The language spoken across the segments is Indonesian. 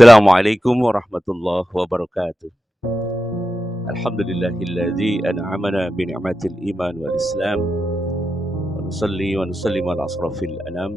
Assalamualaikum warahmatullahi wabarakatuh. Alhamdulillahilladzi an'amana bi ni'matil iman wal islam wa nusalli wa nusallim ala asrafil anam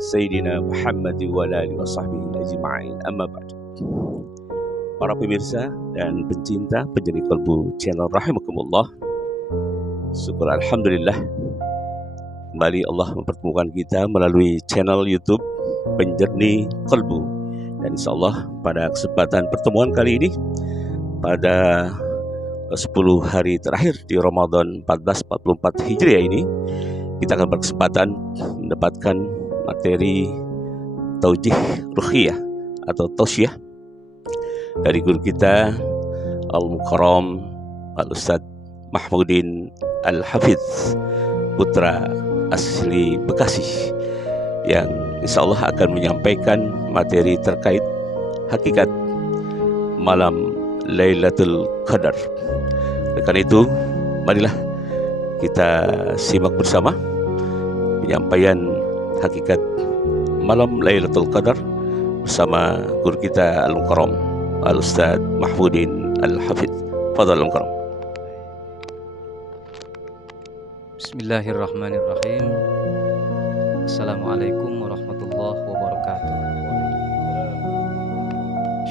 Sayyidina Muhammad wa ala alihi wa sahbihi ajma'in, amma ba'd. Para pemirsa dan pencinta penjadi kalbu channel rahimakumullah, syukur alhamdulillah kembali Allah mempertemukan kita melalui channel YouTube Penjernih Kalbu. Dan insyaallah pada kesempatan pertemuan kali ini, pada 10 hari terakhir di Ramadan 1444 Hijriah ini, kita akan berkesempatan mendapatkan materi taujih ruhiyah atau tausyah dari guru kita Al-Mukarram Al-Ustadz Mahmudin Al-Hafidz, putra asli Bekasi, yang insyaallah akan menyampaikan materi terkait hakikat malam Lailatul Qadar. Oleh karena itu, marilah kita simak bersama penyampaian hakikat malam Lailatul Qadar bersama guru kita Al-Mukarram Al-Ustadz Mahmudin Al-Hafidz. Fadhal Al-Mukarram. Bismillahirrahmanirrahim. Assalamualaikum warahmatullahi wabarakatuh.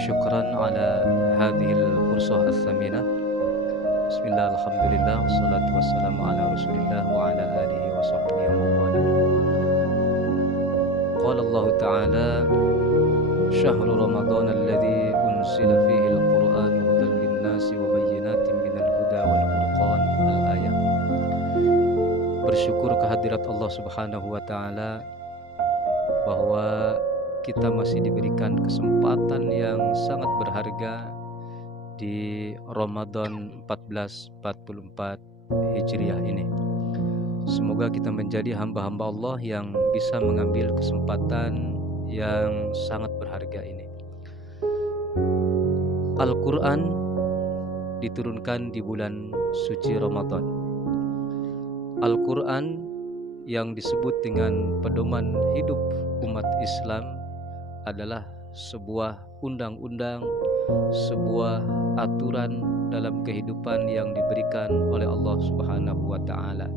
Syukran ala hadhil fursah as-saminah. Bismillah, alhamdulillah, wassalatu wassalamu ala rasulillah wa ala alihi wa sahbihi wa mawala. Qala Allah Ta'ala, Syahrul Ramadan alladhi unzila fihi al-Qur'an hudan lin-nasi wa bayyinatin minal huda wal furqan. Al-ayah. Bersyukur kehadirat Allah Subhanahu wa Ta'ala bahwa kita masih diberikan kesempatan yang sangat berharga di Ramadan 1444 Hijriah ini. Semoga kita menjadi hamba-hamba Allah yang bisa mengambil kesempatan yang sangat berharga ini. Al-Quran diturunkan di bulan suci Ramadan. Al-Quran yang disebut dengan pedoman hidup umat Islam adalah sebuah undang-undang, sebuah aturan dalam kehidupan yang diberikan oleh Allah Subhanahu wa Ta'ala.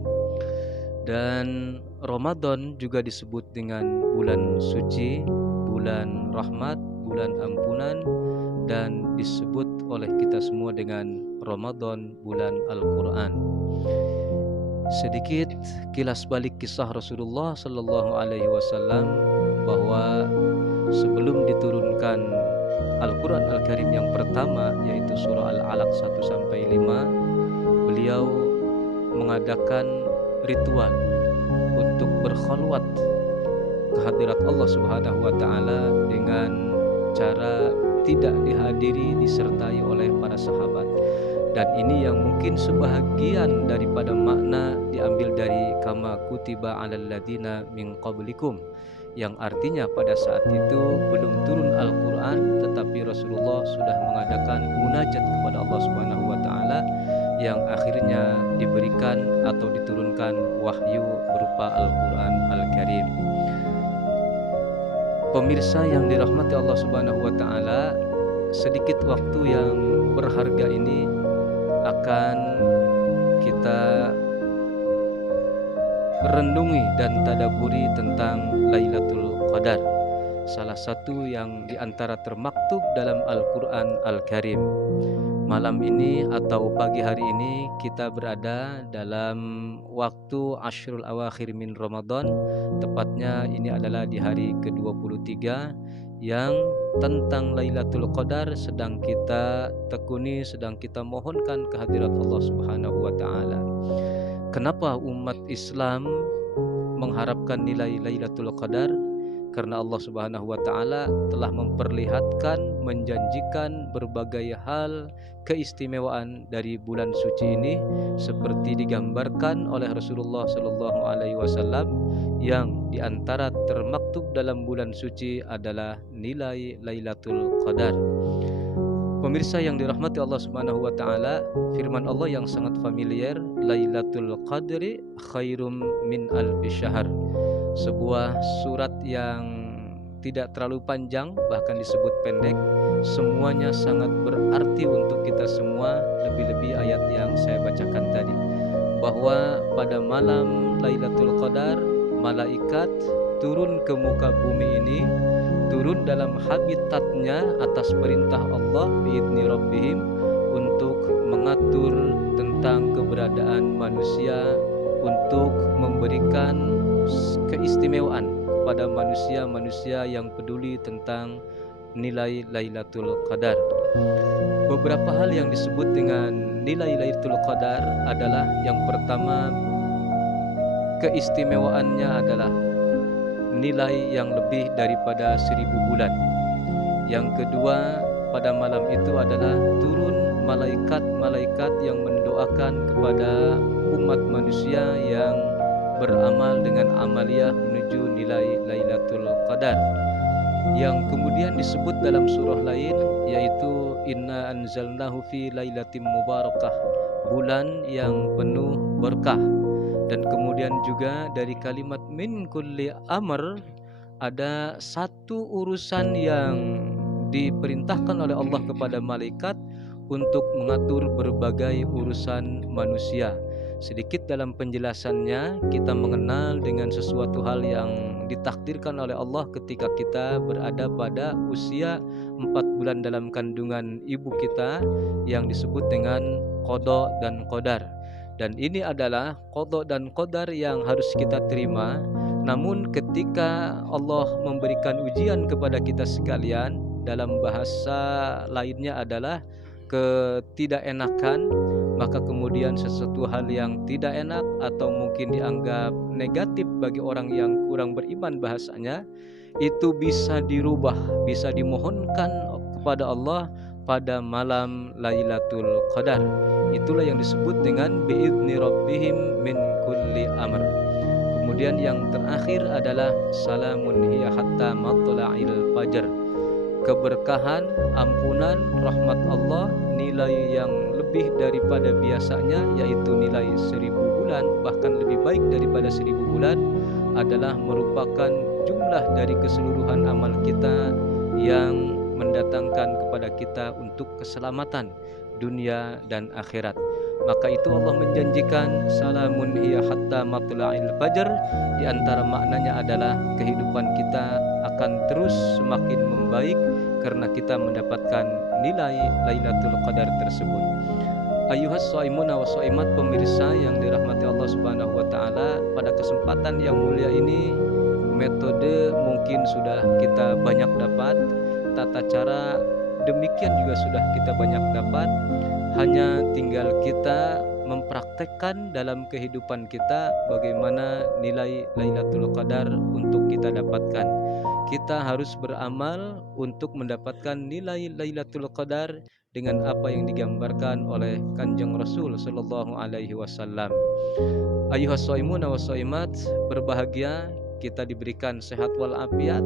Dan Ramadan juga disebut dengan bulan suci, bulan rahmat, bulan ampunan, dan disebut oleh kita semua dengan Ramadan, bulan Al-Quran. Sedikit kilas balik kisah Rasulullah Sallallahu Alaihi Wasallam, bahwa sebelum diturunkan Al-Quran Al-Karim yang pertama, yaitu surah Al-Alaq 1-5, beliau mengadakan ritual untuk berkhalwat kehadirat Allah Subhanahu wa Ta'ala dengan cara tidak dihadiri, disertai oleh para sahabat. Dan ini yang mungkin sebahagian daripada makna diambil dari kama kutiba alal ladina min qablikum, yang artinya pada saat itu belum turun Al-Quran, tetapi Rasulullah sudah mengadakan munajat kepada Allah Subhanahu wa Ta'ala, yang akhirnya diberikan atau diturunkan wahyu berupa Al-Quran Al-Karim. Pemirsa yang dirahmati Allah Subhanahu wa Ta'ala, sedikit waktu yang berharga ini akan kita renungi dan tadaburi tentang Lailatul Qadar, salah satu yang diantara termaktub dalam Al-Quran Al-Karim. Malam ini atau pagi hari ini kita berada dalam waktu Ashrul Awakhir min Ramadan. Tepatnya ini adalah di hari ke-23 yang tentang Lailatul Qadar sedang kita tekuni, sedang kita mohonkan kehadirat Allah Subhanahu wa Ta'ala. Kenapa umat Islam mengharapkan nilai Lailatul Qadar? Karena Allah Subhanahu wa Ta'ala telah memperlihatkan, menjanjikan berbagai hal keistimewaan dari bulan suci ini, seperti digambarkan oleh Rasulullah Sallallahu Alaihi Wasallam, yang diantara termaktub dalam bulan suci adalah nilai Lailatul Qadar. Pemirsa yang dirahmati Allah Subhanahu wa Ta'ala, firman Allah yang sangat familiar, Lailatul Qadri khairum min alfi syahr, sebuah surat yang tidak terlalu panjang, bahkan disebut pendek, semuanya sangat berarti untuk kita semua, lebih-lebih ayat yang saya bacakan tadi, bahwa pada malam Lailatul Qadar malaikat turun ke muka bumi ini, turun dalam habitatnya atas perintah Allah biidzni rabbihim untuk mengatur tentang keberadaan manusia, untuk memberikan keistimewaan kepada manusia-manusia yang peduli tentang nilai Lailatul Qadar. Beberapa hal yang disebut dengan nilai Lailatul Qadar adalah, yang pertama, keistimewaannya adalah nilai yang lebih daripada 1000 bulan. Yang kedua, pada malam itu adalah turun malaikat-malaikat yang mendoakan kepada umat manusia yang beramal dengan amaliyah menuju nilai Lailatul Qadar, yang kemudian disebut dalam surah lain, yaitu Inna anzalnahu fi lailatin mubarakah, bulan yang penuh berkah. Dan kemudian juga dari kalimat min kulli amr, ada satu urusan yang diperintahkan oleh Allah kepada malaikat untuk mengatur berbagai urusan manusia. Sedikit dalam penjelasannya, kita mengenal dengan sesuatu hal yang ditakdirkan oleh Allah ketika kita berada pada usia 4 bulan dalam kandungan ibu kita, yang disebut dengan qada dan qadar. Dan ini adalah qada dan qadar yang harus kita terima. Namun ketika Allah memberikan ujian kepada kita sekalian, dalam bahasa lainnya adalah ketidakenakan, maka kemudian sesuatu hal yang tidak enak atau mungkin dianggap negatif bagi orang yang kurang beriman bahasanya, itu bisa dirubah, bisa dimohonkan kepada Allah pada malam Lailatul Qadar. Itulah yang disebut dengan biidzni rabbihim min kulli amr. Kemudian yang terakhir adalah salamun hiya hatta matla'il fajr. Keberkahan, ampunan, rahmat Allah, nilai yang lebih daripada biasanya, yaitu nilai 1000 bulan, bahkan lebih baik daripada 1000 bulan, adalah merupakan jumlah dari keseluruhan amal kita yang mendatangkan kepada kita untuk keselamatan dunia dan akhirat. Maka itu Allah menjanjikan salamun hiya hatta matla'il fajr. Di antara maknanya adalah kehidupan kita akan terus semakin membaik karena kita mendapatkan nilai Lailatul Qadar tersebut. Ayyuhas shaimuna wa shaimat, pemirsa yang dirahmati Allah Subhanahu wa taala, pada kesempatan yang mulia ini metode mungkin sudah kita banyak dapat, tata cara demikian juga sudah kita banyak dapat. Hanya tinggal kita mempraktekkan dalam kehidupan kita bagaimana nilai Lailatul Qadar untuk kita dapatkan. Kita harus beramal untuk mendapatkan nilai Lailatul Qadar dengan apa yang digambarkan oleh Kanjeng Rasul sallallahu alaihi wasallam. Ayyuhas shaimuna wa shaimat, berbahagia kita diberikan sehat wal afiat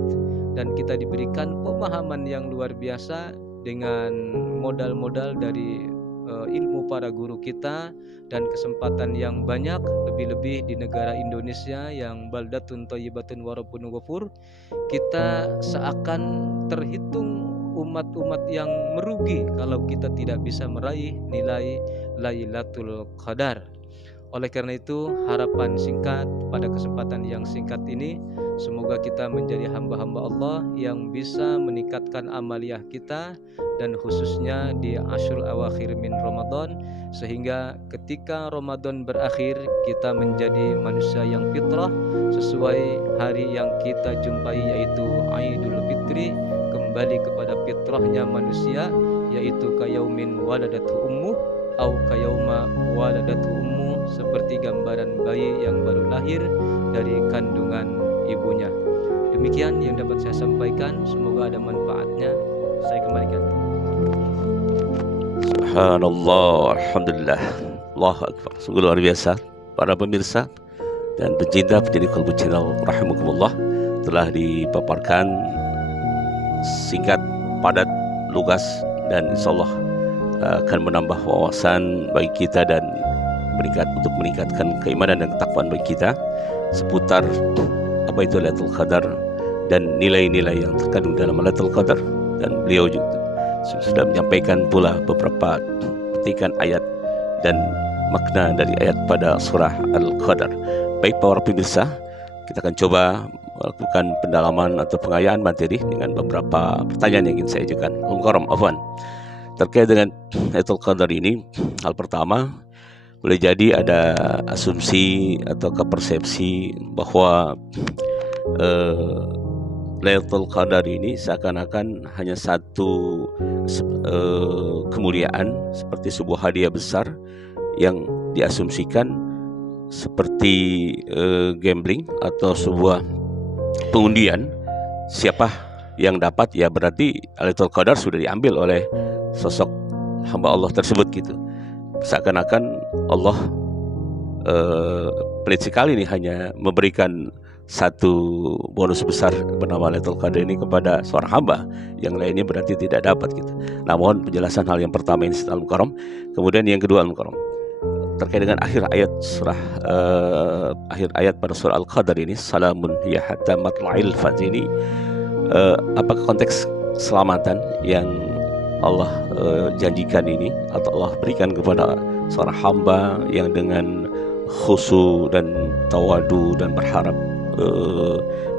dan kita diberikan pemahaman yang luar biasa dengan modal-modal dari ilmu para guru kita dan kesempatan yang banyak, lebih-lebih di negara Indonesia yang baldatun thayyibatun wa rabbun ghafur. Kita seakan terhitung umat-umat yang merugi kalau kita tidak bisa meraih nilai Lailatul Qadar. Oleh karena itu, harapan singkat pada kesempatan yang singkat ini, semoga kita menjadi hamba-hamba Allah yang bisa meningkatkan amaliyah kita, dan khususnya di Ashrul Awakhir min Ramadan, sehingga ketika Ramadan berakhir kita menjadi manusia yang fitrah sesuai hari yang kita jumpai, yaitu Idul Fitri, kembali kepada fitrahnya manusia, yaitu kayaumin waladatu ummu au kayauma waladatu ummu, seperti gambaran bayi yang baru lahir dari kandungan ibunya. Demikian yang dapat saya sampaikan, semoga ada manfaatnya. Saya kembalikan. Subhanallah, alhamdulillah, Allahu Akbar. Sungguh luar biasa para pemirsa dan pencinta penjadi Qalbu Channel rahimakumullah. Telah dipaparkan singkat, padat, lugas, dan insyaallah akan menambah wawasan bagi kita dan untuk meningkatkan keimanan dan ketakwaan bagi kita seputar apa itu Lailatul Qadar dan nilai-nilai yang terkandung dalam Lailatul Qadar, dan beliau juga sudah menyampaikan pula beberapa petikan ayat dan makna dari ayat pada surah Al-Qadar. Baik para pemirsa, kita akan coba melakukan pendalaman atau pengayaan materi dengan beberapa pertanyaan yang ingin saya ajukan. Mukarram, afwan. Terkait dengan Lailatul Qadar ini, hal pertama, boleh jadi ada asumsi atau persepsi bahwa Lailatul Qadar ini seakan-akan hanya satu kemuliaan, seperti sebuah hadiah besar yang diasumsikan seperti gambling atau sebuah pengundian. Siapa yang dapat, ya berarti Lailatul Qadar sudah diambil oleh sosok hamba Allah tersebut gitu. Seakan-akan Allah pelit sekali nih hanya memberikan satu bonus besar bernama Lailatul Qadar ini kepada seorang hamba, yang lainnya berarti tidak dapat gitu. Nah, mohon penjelasan hal yang pertama ini Al-Mukarram. Kemudian yang kedua Al-Mukarram, terkait dengan akhir ayat pada surah Al-Qadar ini, salamun hiya hatta matla'il fajr ini, apakah konteks keselamatan yang Allah janjikan ini atau Allah berikan kepada seorang hamba yang dengan khusyuk dan tawadu dan berharap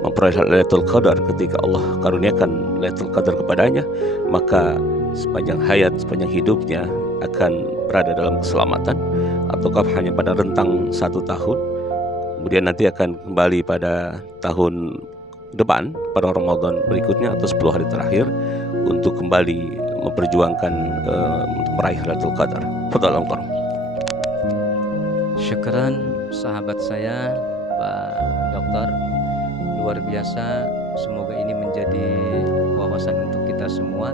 memperoleh Lailatul Qadar, ketika Allah karuniakan Lailatul Qadar kepadanya, maka sepanjang hayat, sepanjang hidupnya akan berada dalam keselamatan, ataukah hanya pada rentang 1 tahun, kemudian nanti akan kembali pada tahun depan, pada Ramadan berikutnya atau 10 hari terakhir untuk kembali memperjuangkan untuk meraih Lailatul Qadar. Fadhal Al-Mukarram. Syukran sahabat saya Pak Dokter, luar biasa. Semoga ini menjadi wawasan untuk kita semua.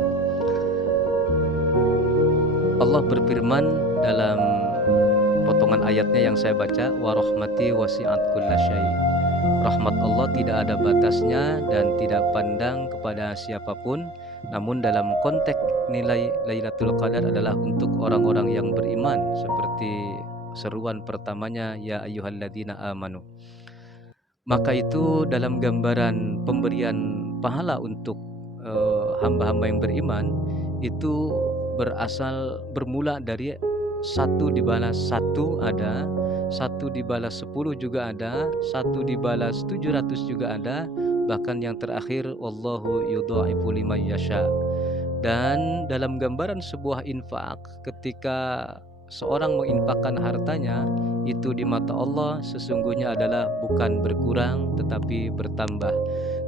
Allah berfirman dalam potongan ayatnya yang saya baca, wa rahmati wasi'at kullasyai. Rahmat Allah tidak ada batasnya dan tidak pandang kepada siapapun. Namun dalam konteks nilai Lailatul Qadar adalah untuk orang-orang yang beriman, seperti seruan pertamanya, ya ayyuhalladzina amanu. Maka itu dalam gambaran pemberian pahala untuk hamba-hamba yang beriman itu bermula dari 1 dibalas 1 ada, 1 dibalas 10 juga ada, 1 dibalas 700 juga ada, bahkan yang terakhir wallahu yudha'ifu liman yasha. Dan dalam gambaran sebuah infak, ketika seorang menginfakkan hartanya, itu di mata Allah sesungguhnya adalah bukan berkurang tetapi bertambah.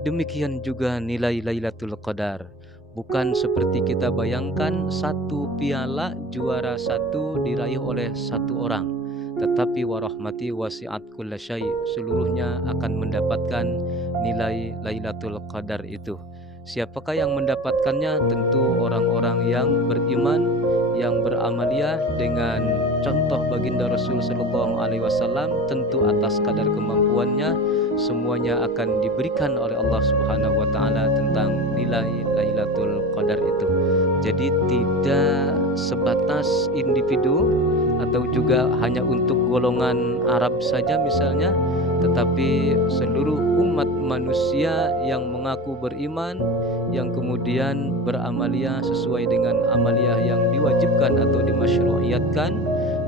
Demikian juga nilai Lailatul Qadar, bukan seperti kita bayangkan 1 piala juara 1 diraih oleh 1 orang, tetapi warahmati wasi'at kullasyai, seluruhnya akan mendapatkan nilai Lailatul Qadar itu. Siapakah yang mendapatkannya? Tentu orang-orang yang beriman, yang beramaliyah dengan contoh baginda Rasul sallallahu alaihi wasallam, tentu atas kadar kemampuannya semuanya akan diberikan oleh Allah Subhanahu wa taala tentang nilai Lailatul Qadar itu. Jadi tidak sebatas individu atau juga hanya untuk golongan Arab saja misalnya, tetapi seluruh umat manusia yang mengaku beriman, yang kemudian beramaliyah sesuai dengan amaliyah yang diwajibkan atau dimasyru'iyatkan,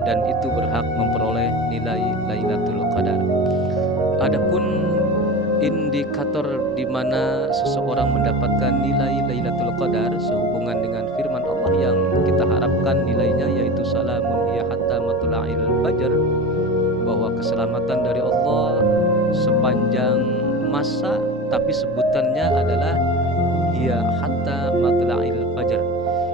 dan itu berhak memperoleh nilai Lailatul Qadar. Adapun indikator di mana seseorang mendapatkan nilai Lailatul Qadar sehubungan dengan firman Allah yang kita harapkan nilainya, yaitu salamun hiya hatta matla'il fajr, bahwa keselamatan dari Allah sepanjang masa, tapi sebutannya adalah hiya hatta matla'il fajr.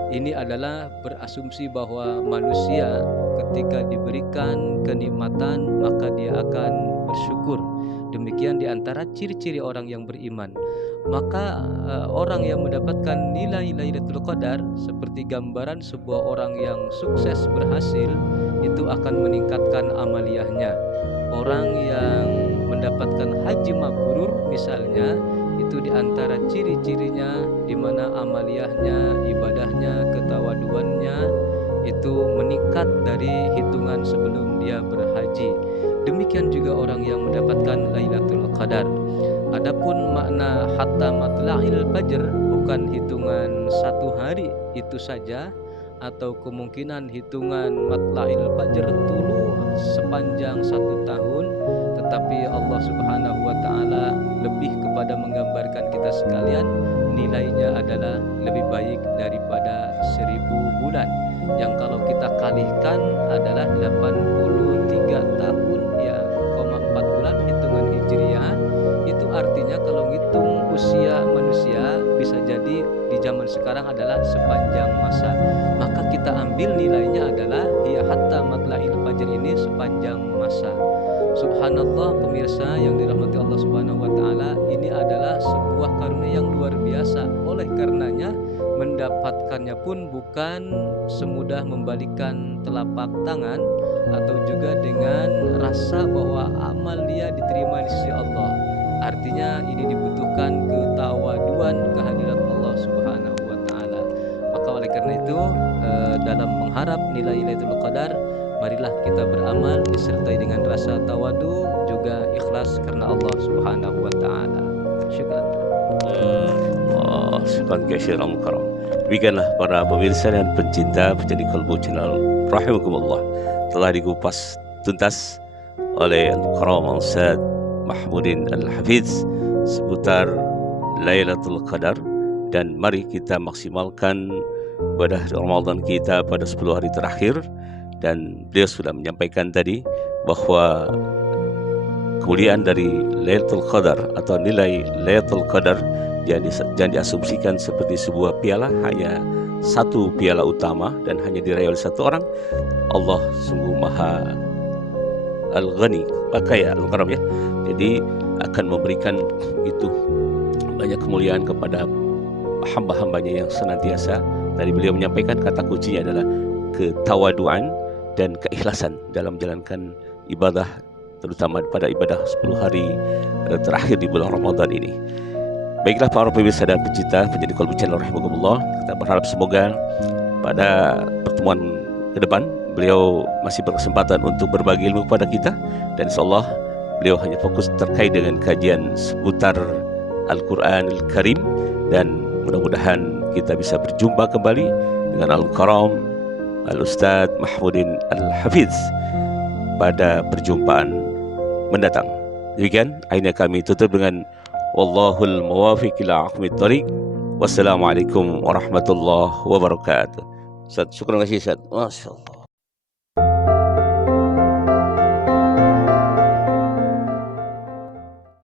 Ini adalah berasumsi bahwa manusia ketika diberikan kenikmatan maka dia akan bersyukur. Demikian diantara ciri-ciri orang yang beriman. Maka orang yang mendapatkan nilai Lailatul Qadar seperti gambaran sebuah orang yang sukses berhasil, itu akan meningkatkan amaliyahnya. Orang yang mendapatkan haji mabrur misalnya, itu diantara ciri-cirinya di mana amaliyahnya, ibadahnya, ketawaduannya itu meningkat dari hitungan sebelum dia berhaji. Demikian juga orang yang mendapatkan Lailatul Qadar. Adapun makna hatta matla'il fajr bukan hitungan satu hari itu saja, atau kemungkinan hitungan matla'il fajr dulu sepanjang 1 tahun, tetapi Allah Subhanahu wa taala lebih kepada menggambarkan kita sekalian nilainya adalah lebih baik daripada 1000 bulan, yang kalau kita kalikan adalah 83 tahun ya, 4 bulan hitungan hijriah. Itu artinya kalau ngitung usia manusia bisa jadi di zaman sekarang adalah sepanjang masa. Maka kita ambil nilainya adalah ya hatta matla'il fajr ini sepanjang masa. Subhanallah pemirsa yang dirahmati Allah Subhanahu wa taala, ini adalah sebuah karunia yang luar biasa. Oleh karenanya mendapatkannya pun bukan semudah membalikkan telapak tangan atau juga dengan rasa bahwa amal dia diterima di sisi Allah. Artinya ini dibutuhkan ketawaduan kehadirat Allah Subhanahu wa taala. Maka oleh karena itu dalam mengharap nilai Lailatul Qadar, marilah kita beramal disertai dengan rasa tawadu juga ikhlas karena Allah Subhanahu wa taala. Syukran. Syukran katsiran mukarram. Demikianlah para pemirsa dan pencinta penjadi kalbu channel rahimakumullah, telah dikupas tuntas oleh Al-Karam Ustaz Mahmudin Al-Hafiz seputar Lailatul Qadar, dan mari kita maksimalkan ibadah Ramadan kita pada 10 hari terakhir. Dan beliau sudah menyampaikan tadi bahwa kemuliaan dari Lailatul Qadar atau nilai Lailatul Qadar jangan diasumsikan seperti sebuah piala, hanya satu piala utama dan hanya diraih oleh satu orang. Allah sungguh maha Al-Ghani, Kaya, Al-Karam ya. Jadi akan memberikan begitu banyak kemuliaan kepada hamba-hambanya yang senantiasa. Tadi beliau menyampaikan kata kuncinya adalah ketawaduan dan keikhlasan dalam menjalankan ibadah, terutama pada ibadah 10 hari terakhir di bulan Ramadan ini. Baiklah para pemirsa dan pencinta penjadi kalbu channel rahimakumullah, kita berharap semoga pada pertemuan ke depan beliau masih berkesempatan untuk berbagi ilmu kepada kita, dan insyaallah beliau hanya fokus terkait dengan kajian seputar Al-Quran Al-Karim, dan mudah-mudahan kita bisa berjumpa kembali dengan Al-Karam Al-Ustaz Mahmudin Al-Hafiz pada perjumpaan mendatang. Demikian akhirnya kami tutup dengan wallahul muwafiq ila aqwamit thoriq. Wassalamualaikum warahmatullahi wabarakatuh. Ustaz, syukran kasih Ustaz. Masyaallah.